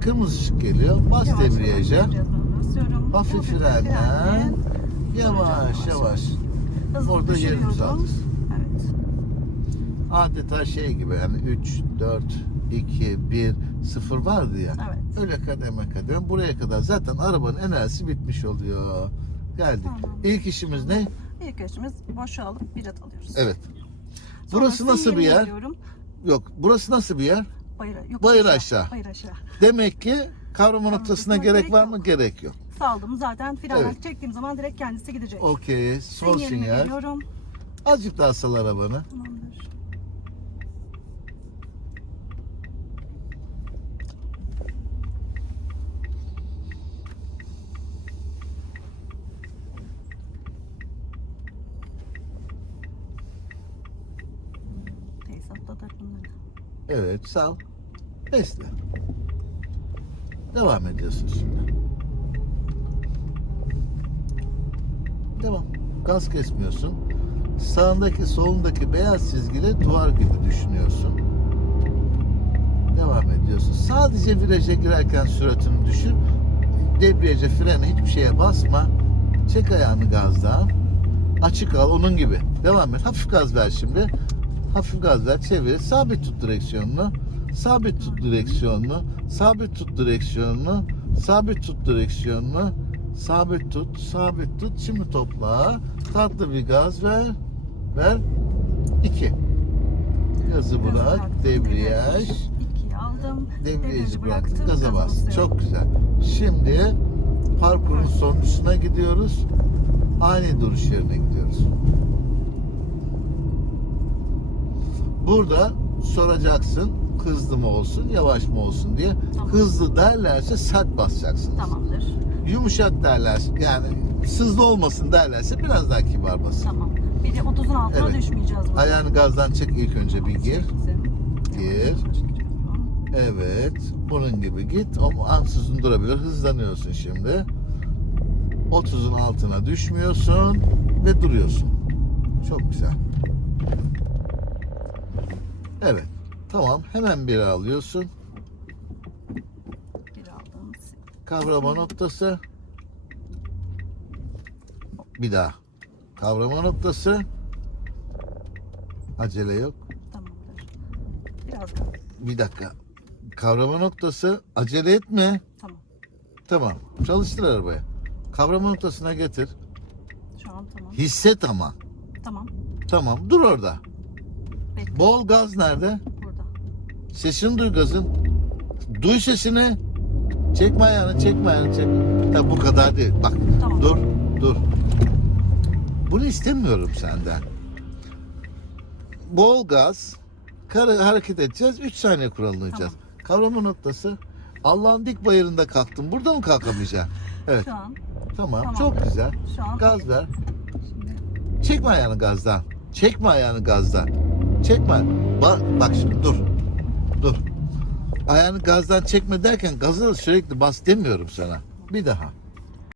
kırmızı ışık geliyor. Bas Yavaş debriyaja. Hafif frenle. Yavaş yavaş. Hızlı Orada yerimizi alırız. Evet. Adeta şey gibi yani 3, 4, 2, 1, 0 vardı ya. Evet. Öyle kademe kademe buraya kadar zaten arabanın enerjisi bitmiş oluyor. Geldik. Tamam. İlk işimiz ne? İlk işimiz boşa alıp bilet alıyoruz. Evet. Burası nasıl bir yer? veriyorum. Yok. Burası nasıl bir yer? Bayır, yokuş Bayır aşağı. Bayır aşağı. Demek ki kavrama noktasına gerek gerek var yok. mı? Gerek yok. Saldım zaten frenler Evet. çektiğim zaman direkt kendisi gidecek. Okey. Sol Sinyalini sinyal. veriyorum. Azıcık daha sal arabanı. Tamamdır. Evet sal. Besle. Devam ediyorsun şimdi. Devam. Gaz kesmiyorsun. Sağındaki solundaki beyaz çizgili duvar gibi düşünüyorsun. Devam ediyorsun. Sadece viraja girerken süratini düşür. Debriyaja, frene hiçbir şeye basma. Çek ayağını gazdan. Açık al onun gibi. Devam et. Hafif gaz ver şimdi. Hafif gaz ver. Çevir. Sabit tut direksiyonunu. Sabit tut direksiyonunu. Sabit tut direksiyonunu. Sabit tut direksiyonunu. Sabit tut. Sabit tut. Şimdi topla. Tatlı bir gaz ver. Ver. 2. Gazı bırak. Debriyaj. Aldım. Debriyajı bıraktın. Gaza bas. Çok güzel. Şimdi parkurun sonuncusuna gidiyoruz. Ani duruş yerine gidiyoruz. Burada soracaksın hızlı mı olsun, yavaş mı olsun diye. Tamam. Hızlı derlerse sert basacaksın. Tamamdır. Yumuşak derler yani sızlı olmasın derlerse biraz daha kibar basın. Tamam. Bir de 30'un altına Evet. düşmeyeceğiz. burada. Ayağını gazdan çek ilk önce bir gir. Gir. Evet. Bunun gibi git. Ama ansızın durabilir. Hızlanıyorsun şimdi. 30'un altına düşmüyorsun ve duruyorsun. Çok güzel. Evet. Tamam. Hemen bir alıyorsun. Bir aldım. Kavrama noktası. Bir daha. Kavrama noktası. Acele yok. Tamamdır. Biraz daha. Bir dakika. Kavrama noktası. Acele etme. Tamam. Tamam. Çalıştır arabayı. Kavrama noktasına getir. Şu an tamam. Hisset ama. Tamam. Tamam. Dur orada. Bekle. Bol gaz nerede? Sesini duy gazın. Duy sesini. Çekme ayağını, çekme ayağını, çek. Ya bu kadar değil. Bak. Tamam. Dur, dur. Bunu istemiyorum senden. Bol gaz. Karı hareket edeceğiz. 3 saniye kuralını uyacağız. Kavrama noktası. Allah'ın dik bayırında kalktın. Burada mı kalkamayacaksın? Evet. Şu an. Tamam. Tamam. Çok güzel. Şu an. Gaz ver. Şimdi. Çekme ayağını gazdan. Çekme ayağını gazdan. Çekme. Bak, bak şimdi dur. Dur. Ayağını gazdan çekme derken gazı sürekli bas demiyorum sana. Bir daha.